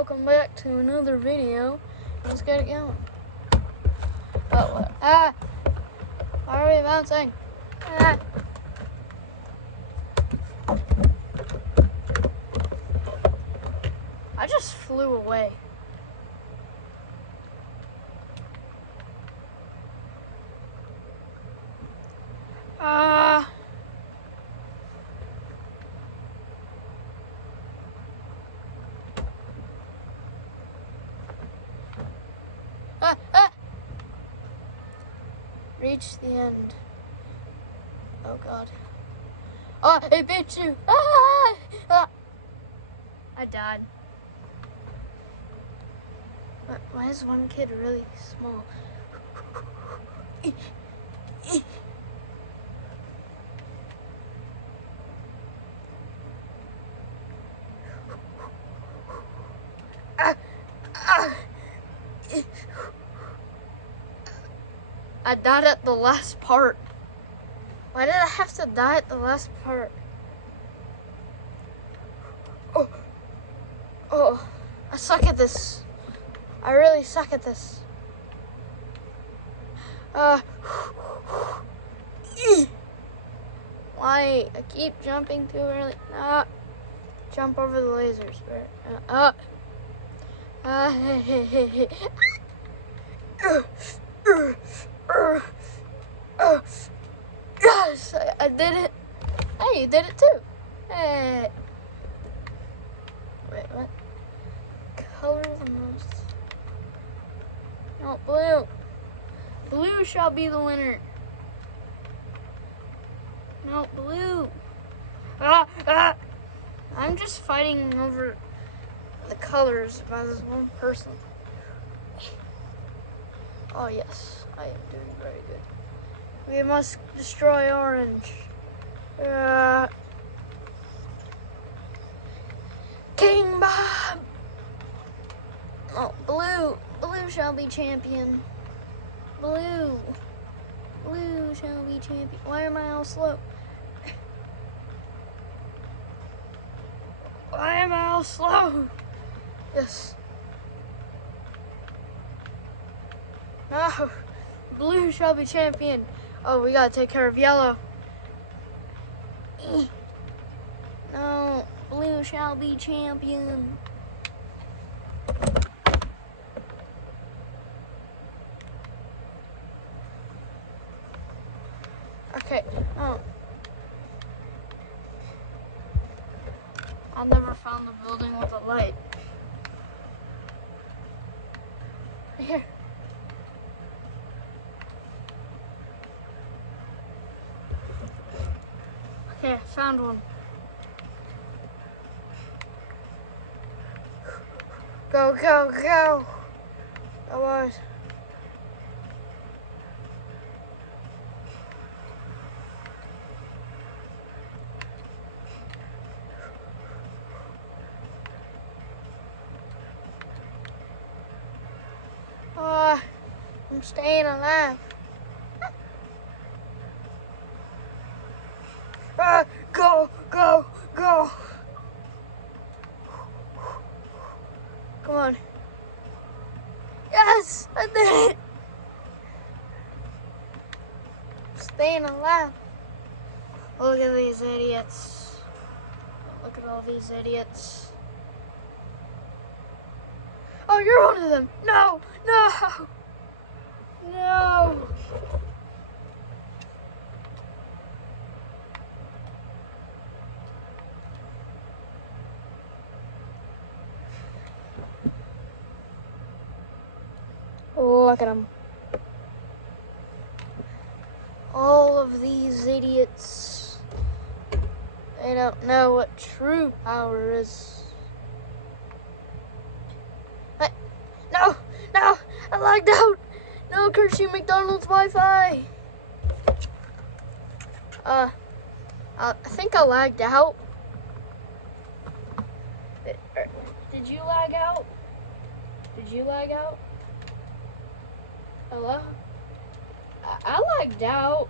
welcome back to another video. Let's get it going. Why are we bouncing? I just flew away. Reach the end. Oh God. Oh, it bit you. I died. Why is one kid really small? I died at the last part. Why did I have to die at the last part? Oh, I suck at this. I really suck at this. Why? I keep jumping too early. No. Jump over the lasers. Yes, I did it. Hey, you did it too. Hey. Wait, what? Color the most. No, blue. Blue shall be the winner. No, blue. I'm just fighting over the colors by this one person. Oh yes, I am doing very good. We must destroy orange. King Bob! Oh, blue. Blue shall be champion. Blue. Blue shall be champion. Why am I all slow? Why am I all slow? Yes. No. Blue shall be champion. Oh, we gotta take care of yellow. No. Blue shall be champion. Okay. Oh. I never found the building with a light. Right here. Okay, found one. Go, go, go! Go on. I'm staying alive. Go, go, go! Come on. Yes, I did it! I'm staying alive. Look at these idiots. Look at all these idiots. Oh, you're one of them. No, no, no. Look at them. All of these idiots. They don't know what true power is. No, no, I lagged out. No, Hershey McDonald's Wi-Fi. I think I lagged out. Did you lag out? Did you lag out? Hello? I lagged out.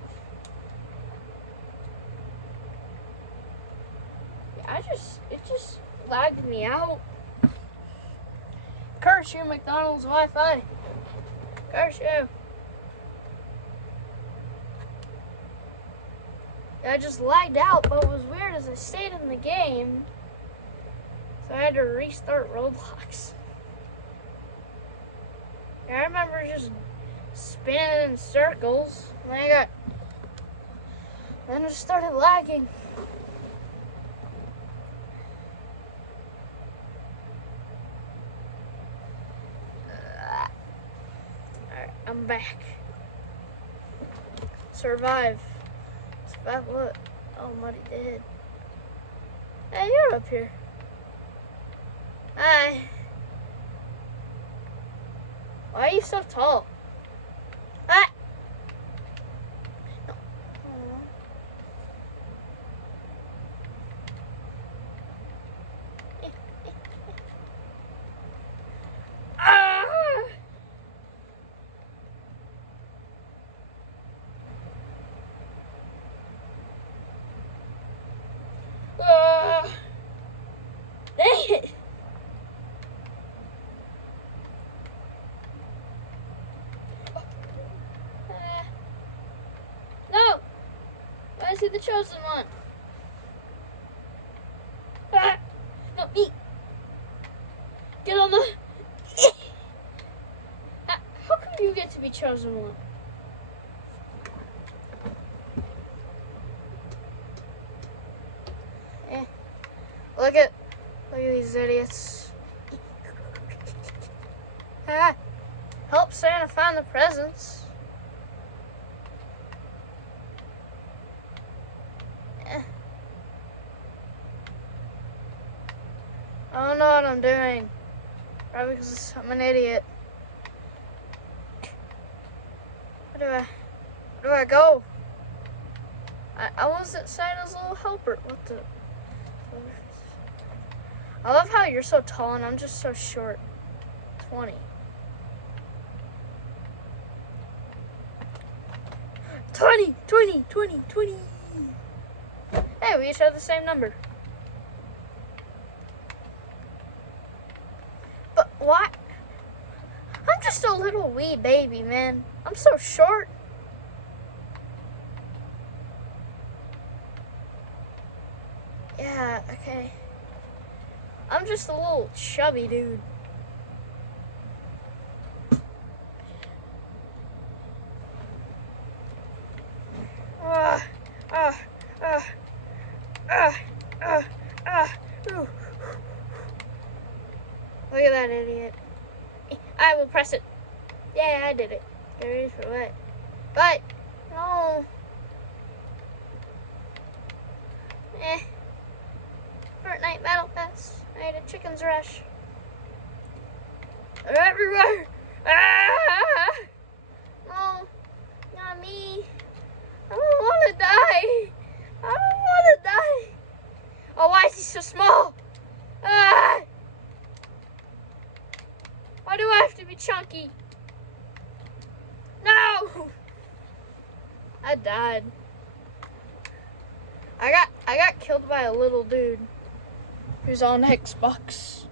It just lagged me out. Curse you, McDonald's Wi-Fi. Curse you. I just lagged out, but what was weird is I stayed in the game, so I had to restart Roblox. And I remember just spinning in circles, and then it started lagging. Alright, I'm back. Survive. Survive what? Oh, Muddy dead. Hey, you're up here. Hi. Why are you so tall? Ah! No. Ah! Dang it! No! Why is he the chosen one? Ah! No, me! Get on the... How come you get to be chosen one? Look at these idiots. Ah, help Santa find the presents. I don't know what I'm doing. Probably because I'm an idiot. Where do I go? I wasn't Santa's little helper. What the? I love how you're so tall and I'm just so short. 20. 20, 20, 20, 20. Hey, we each have the same number. But why? I'm just a little wee baby, man. I'm so short. Yeah, okay. I'm just a little chubby dude. Look at that idiot. I will press it. Yeah, I did it. Get ready for what? But, no. Fortnite Battle Pass. I had a chicken's rush. They're everywhere. Ah! No, not me. I don't want to die. I don't want to die. Oh, why is he so small? Ah! Why do I have to be chunky? No! I died. I got killed by a little dude who's on Xbox.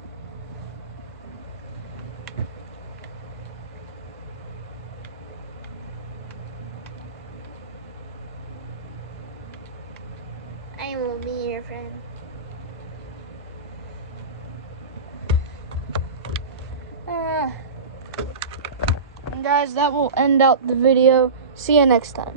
I will be your friend. And guys, that will end out the video. See you next time.